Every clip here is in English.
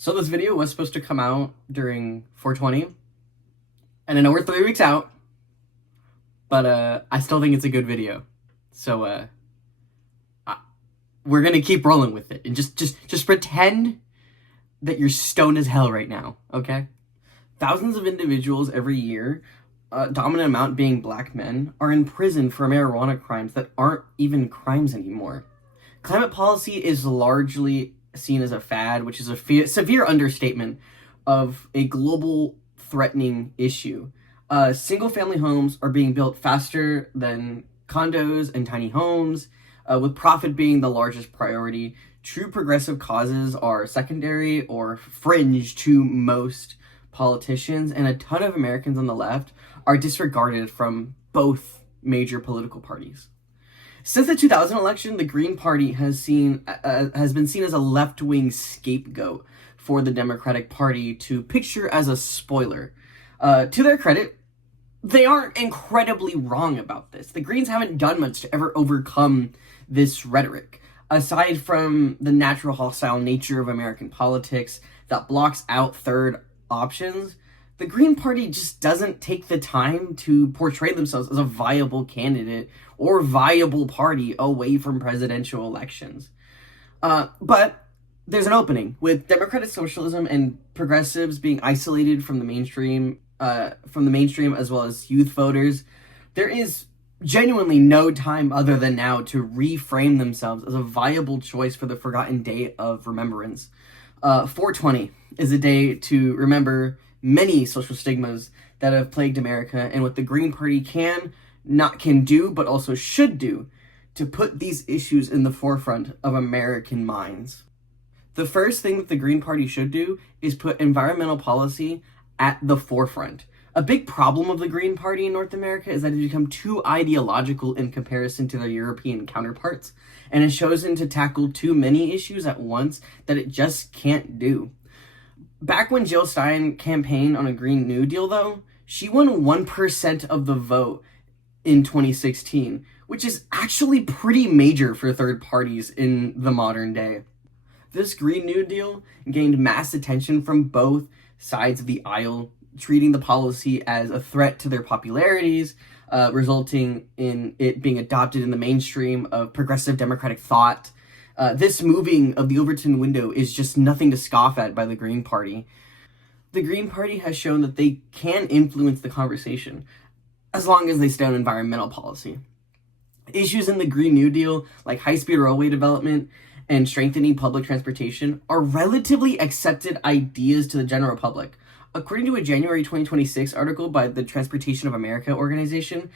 So this video was supposed to come out during 420, and I know we're 3 weeks out, but I still think it's a good video. So we're gonna keep rolling with it, and just pretend that you're stoned as hell right now, okay? Thousands of individuals every year, dominant amount being black men, are in prison for marijuana crimes that aren't even crimes anymore. Climate policy is largely seen as a fad, which is a severe understatement of a global threatening issue. Single-family homes are being built faster than condos and tiny homes, with profit being the largest priority. True progressive causes are secondary or fringe to most politicians, and a ton of Americans on the left are disregarded from both major political parties. Since the 2000 election, the Green Party has been seen as a left-wing scapegoat for the Democratic Party to picture as a spoiler. To their credit, they aren't incredibly wrong about this. The Greens haven't done much to ever overcome this rhetoric, aside from the natural hostile nature of American politics that blocks out third options. The Green Party just doesn't take the time to portray themselves as a viable candidate or viable party away from presidential elections. But there's an opening, with democratic socialism and progressives being isolated from the mainstream, as well as youth voters. There is genuinely no time other than now to reframe themselves as a viable choice for the forgotten day of remembrance. 420 is a day to remember many social stigmas that have plagued America, and what the Green Party can do, but also should do to put these issues in the forefront of American minds. The first thing that the Green Party should do is put environmental policy at the forefront. A big problem of the Green Party in North America is that it's become too ideological in comparison to their European counterparts, and has chosen to tackle too many issues at once that it just can't do. Back when Jill Stein campaigned on a Green New Deal, though, she won 1% of the vote in 2016, which is actually pretty major for third parties in the modern day. This Green New Deal gained mass attention from both sides of the aisle, treating the policy as a threat to their popularities, resulting in it being adopted in the mainstream of progressive democratic thought. This moving of the Overton window is just nothing to scoff at by the Green Party. The Green Party has shown that they can influence the conversation, as long as they stay on environmental policy. Issues in the Green New Deal, like high-speed railway development and strengthening public transportation, are relatively accepted ideas to the general public. According to a January 2026 article by the Transportation of America organization,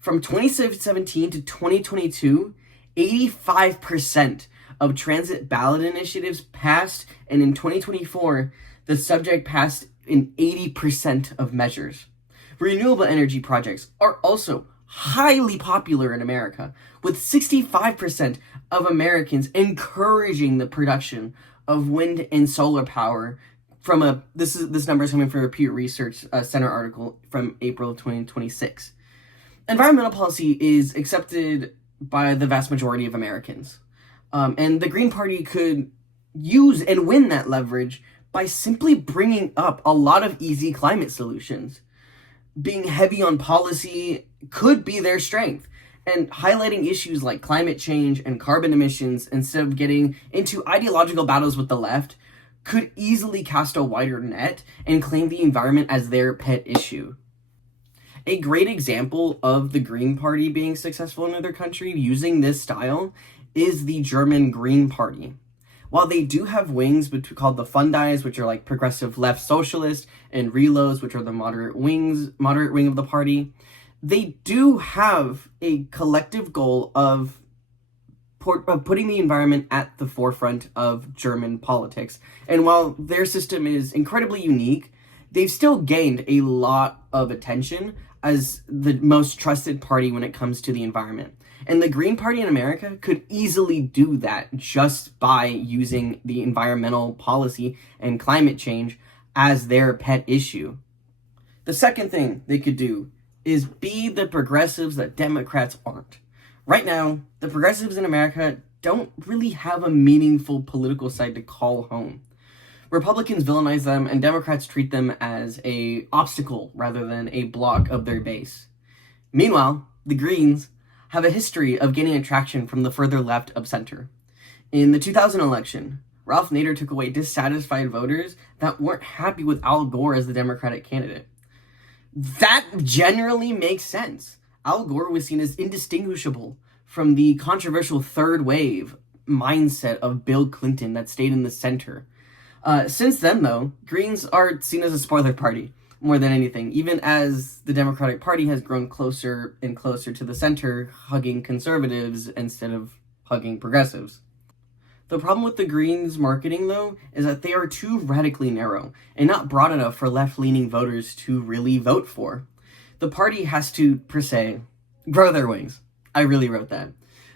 from 2017 to 2022, 85% of transit ballot initiatives passed, and in 2024, the subject passed in 80% of measures. Renewable energy projects are also highly popular in America, with 65% of Americans encouraging the production of wind and solar power. This number is coming from a Pew Research Center article from April of 2026. Environmental policy is accepted by the vast majority of Americans. And the Green Party could use and win that leverage by simply bringing up a lot of easy climate solutions. Being heavy on policy could be their strength, and highlighting issues like climate change and carbon emissions instead of getting into ideological battles with the left could easily cast a wider net and claim the environment as their pet issue. A great example of the Green Party being successful in another country using this style is the German Green Party. While they do have wings called the Fundis, which are like progressive left socialist, and Relos, which are the moderate wing of the party, they do have a collective goal of putting the environment at the forefront of German politics. And while their system is incredibly unique, they've still gained a lot of attention as the most trusted party when it comes to the environment. And the Green Party in America could easily do that just by using the environmental policy and climate change as their pet issue. The second thing they could do is be the progressives that Democrats aren't. Right now, the progressives in America don't really have a meaningful political side to call home. Republicans villainize them, and Democrats treat them as an obstacle rather than a block of their base. Meanwhile, the Greens have a history of gaining attraction from the further left of center. In the 2000 election, Ralph Nader took away dissatisfied voters that weren't happy with Al Gore as the Democratic candidate. That generally makes sense. Al Gore was seen as indistinguishable from the controversial third wave mindset of Bill Clinton that stayed in the center. Since then, though, Greens are seen as a spoiler party more than anything, even as the Democratic Party has grown closer and closer to the center, hugging conservatives instead of hugging progressives. The problem with the Greens' marketing, though, is that they are too radically narrow and not broad enough for left-leaning voters to really vote for. The party has to, per se, grow their wings. I really wrote that.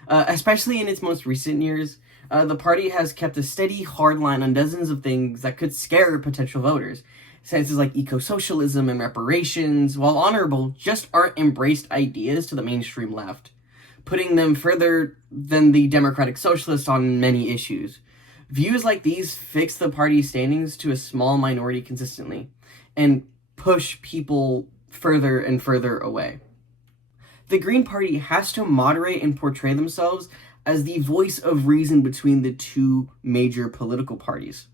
Especially in its most recent years, the party has kept a steady hard line on dozens of things that could scare potential voters. Senses like eco-socialism and reparations, while honorable, just aren't embraced ideas to the mainstream left, putting them further than the Democratic Socialists on many issues. Views like these fix the party's standings to a small minority consistently, and push people further and further away. The Green Party has to moderate and portray themselves as the voice of reason between the two major political parties.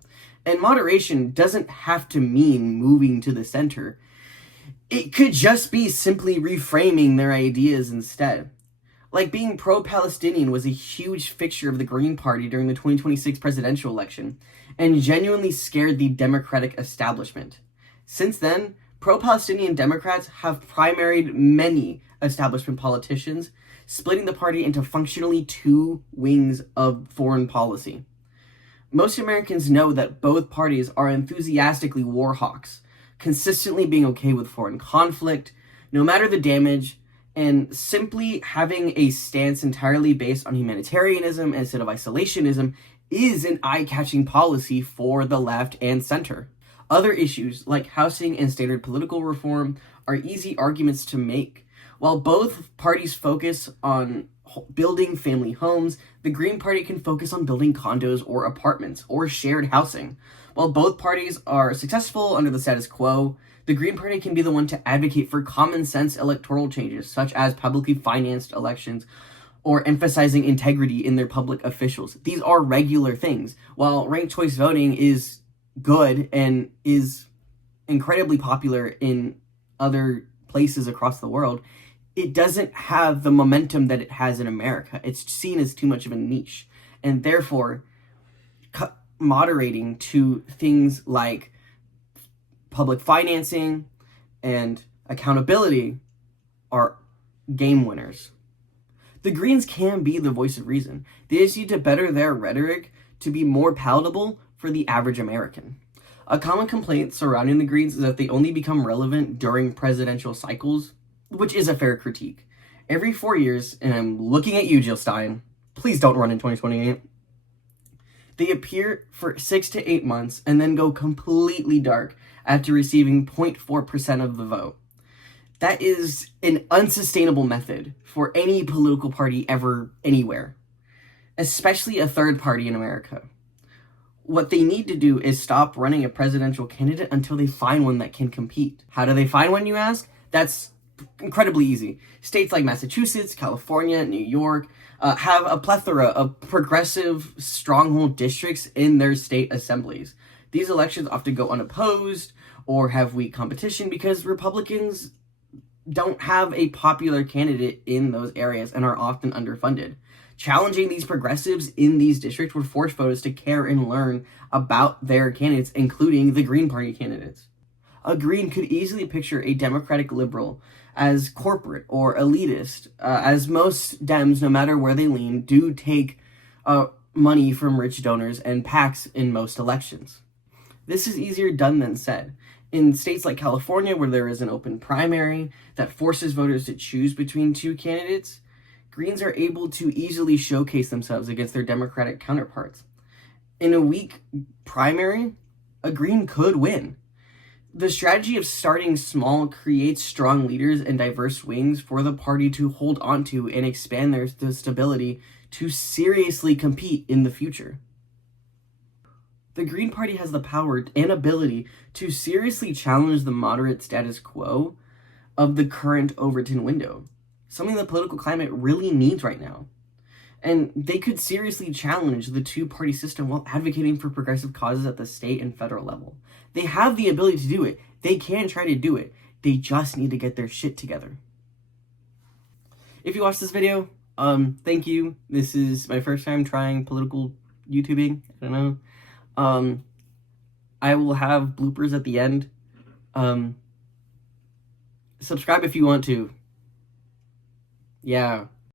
And moderation doesn't have to mean moving to the center. It could just be simply reframing their ideas instead. Like being pro-Palestinian was a huge fixture of the Green Party during the 2026 presidential election, and genuinely scared the Democratic establishment. Since then, pro-Palestinian Democrats have primaried many establishment politicians, splitting the party into functionally two wings of foreign policy. Most Americans know that both parties are enthusiastically war hawks, consistently being okay with foreign conflict, no matter the damage, and simply having a stance entirely based on humanitarianism instead of isolationism is an eye-catching policy for the left and center. Other issues, like housing and standard political reform, are easy arguments to make. While both parties focus on building family homes, the Green Party can focus on building condos or apartments or shared housing. While both parties are successful under the status quo, the Green Party can be the one to advocate for common sense electoral changes, such as publicly financed elections or emphasizing integrity in their public officials. These are regular things. While ranked choice voting is good and is incredibly popular in other places across the world, it doesn't have the momentum that it has in America. It's seen as too much of a niche. And therefore, moderating to things like public financing and accountability are game winners. The Greens can be the voice of reason. They just need to better their rhetoric to be more palatable for the average American. A common complaint surrounding the Greens is that they only become relevant during presidential cycles, which is a fair critique. Every 4 years, and I'm looking at you, Jill Stein, please don't run in 2028, they appear for 6 to 8 months and then go completely dark after receiving 0.4% of the vote. That is an unsustainable method for any political party ever, anywhere, especially a third party in America. What they need to do is stop running a presidential candidate until they find one that can compete. How do they find one, you ask? That's incredibly easy. States like Massachusetts, California, New York have a plethora of progressive stronghold districts in their state assemblies. These elections often go unopposed or have weak competition because Republicans don't have a popular candidate in those areas and are often underfunded. Challenging these progressives in these districts would force voters to care and learn about their candidates, including the Green Party candidates. A Green could easily picture a Democratic liberal as corporate or elitist, as most Dems, no matter where they lean, do take money from rich donors and PACs in most elections. This is easier done than said. In states like California, where there is an open primary that forces voters to choose between two candidates, Greens are able to easily showcase themselves against their Democratic counterparts. In a weak primary, a Green could win. The strategy of starting small creates strong leaders and diverse wings for the party to hold onto and expand their stability to seriously compete in the future. The Green Party has the power and ability to seriously challenge the moderate status quo of the current Overton window, something the political climate really needs right now. And they could seriously challenge the two-party system while advocating for progressive causes at the state and federal level. They have the ability to do it. They can try to do it. They just need to get their shit together. If you watched this video, thank you. This is my first time trying political YouTubing. I don't know. I will have bloopers at the end. Subscribe if you want to. Yeah.